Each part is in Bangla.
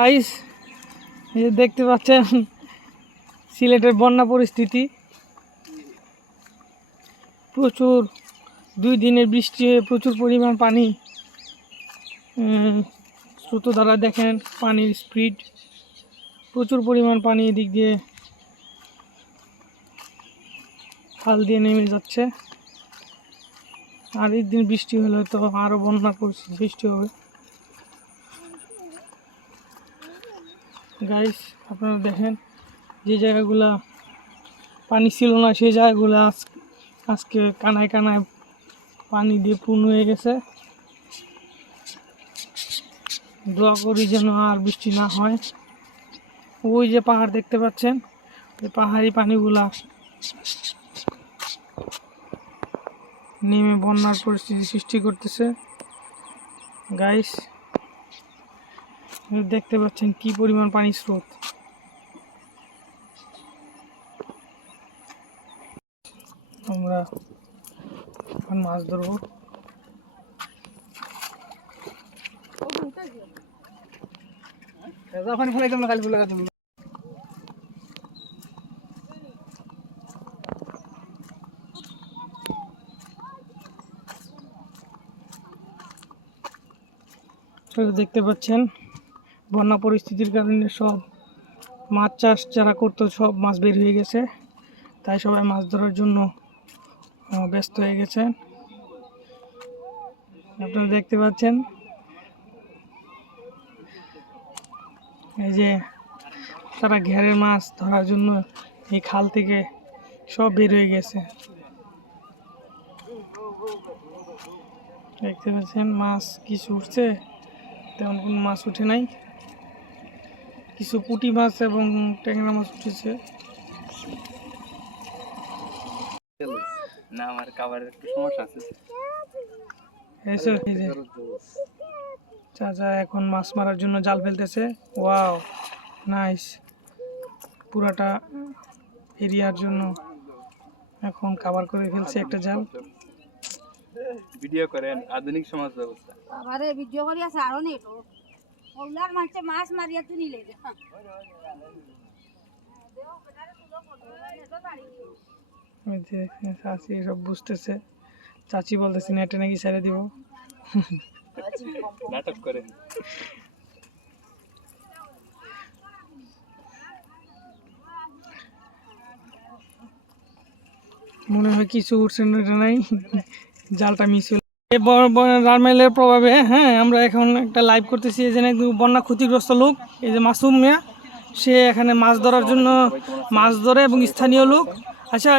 গাইস, এই যে দেখতে পাচ্ছেন সিলেটের বন্যা পরিস্থিতি। প্রচুর 2 দিনের বৃষ্টি হয়ে প্রচুর পরিমাণ পানি। স্রোতধারা দেখেন, পানির স্পিড, প্রচুর পরিমাণ পানি এদিক দিয়ে খাল দিয়ে নেমে যাচ্ছে। আর একদিন বৃষ্টি হলে তো আরও বন্যার পরিস্থিতি সৃষ্টি হবে। গাইস, আপনারা দেখেন যে জায়গাগুলা পানি ছিল না সেই জায়গাগুলো আজকে কানায় কানায় পানি দিয়ে পূর্ণ হয়ে গেছে। দোয়া করি যেন আর বৃষ্টি না হয়। ওই যে পাহাড় দেখতে পাচ্ছেন, ওই পাহাড়ি পানিগুলা নেমে বন্যার পরিস্থিতি সৃষ্টি করতেছে। গাইস, দেখতে পাচ্ছেন কি পরিমাণ পানি স্রোত। আমরা এখন মাছ ধরবো। দেখতে পাচ্ছেন বন্যা পরিস্থিতির কারণে সব মাছ চাষ যারা করতো সব মাছ বের হয়ে গেছে, তাই সবাই মাছ ধরার জন্য ব্যস্ত হয়ে গেছে। আপনারা দেখতে পাচ্ছেন এই যে তারা ঘেরের মাছ ধরার জন্য এই খাল থেকে সব বের হয়ে গেছে। দেখতে পাচ্ছেন মাছ কিছু উঠছে, তেমন কোনো মাছ উঠে নাই। কিছু পুঁটি মাছ এবং ট্যাংরা মাছ উঠেছে। না, আমার খাবারের একটু সমস্যা আছে। চাচা এখন মাছ মারার জন্য জাল ফেলতেছে। Wow, nice. পুরাটা এরিয়ার জন্য এখন খাবার করে ফেলছে একটা জাল। ভিডিও করেন আধুনিক সমাজ ব্যবস্থা। আমারে ভিডিও করি আছে আর নেই তো ওলার মাছে মাছ মারিয়া তুই নিলে চাচি সব বুঝতেছে। চাচি বলতেছে নেটে নাকি ছেড়ে দিব। নাটক করে। মনে হয় কিছু উঠছে নেটে নাই, জালটা মিস হলো। রামেলের প্রভাবে আমরা এখন একটা লাইভ করতেছি। এই যে বন্যা ক্ষতিগ্রস্ত লোক, এই যে মাসুম মিয়া, সে এখানে মাছ ধরার জন্য মাছ ধরে এবং স্থানীয় লোক। আচ্ছা,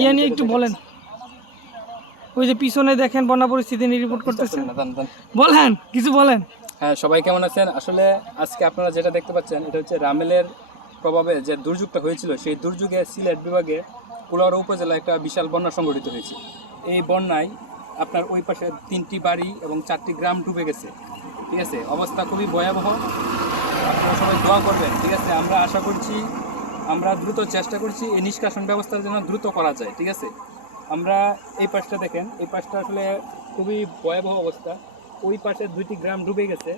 ইয়ে নিয়ে একটু বলেন। ওই যে পিছনে দেখেন বন্যা পরিস্থিতি নিয়ে রিপোর্ট করতেছে, বলেন কিছু বলেন। হ্যাঁ, সবাই কেমন আছেন? আসলে আজকে আপনারা যেটা দেখতে পাচ্ছেন এটা হচ্ছে রামেলের প্রভাবে যে দুর্যোগটা হয়েছিল, সেই দুর্যোগে সিলেট বিভাগে কুলাউড়া উপজেলায় একটা বিশাল বন্যা সংঘটিত হয়েছে। এই বন্যায় আপনার ওই পাশে 3টি বাড়ি এবং 4টি গ্রাম ডুবে গেছে। ঠিক আছে, অবস্থা খুবই ভয়াবহ। আপনারা সবাই দোয়া করবেন। ঠিক আছে, আমরা আশা করছি, আমরা দ্রুত চেষ্টা করছি এই নিষ্কাশন ব্যবস্থার জন্য দ্রুত করা যায়। ঠিক আছে, আমরা এই পাশটা দেখেন, এই পাশটা আসলে খুবই ভয়াবহ অবস্থা। ওই পাশে 2টি গ্রাম ডুবে গেছে।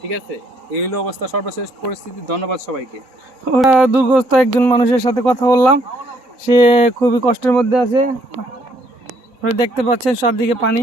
ঠিক আছে, এই হলো অবস্থা, সর্বশেষ পরিস্থিতি। ধন্যবাদ সবাইকে। ওরা দুর্গত একজন মানুষের সাথে কথা বললাম, সে খুবই কষ্টের মধ্যে আছে। দেখতে পাচ্ছেন চারদিকে পানি।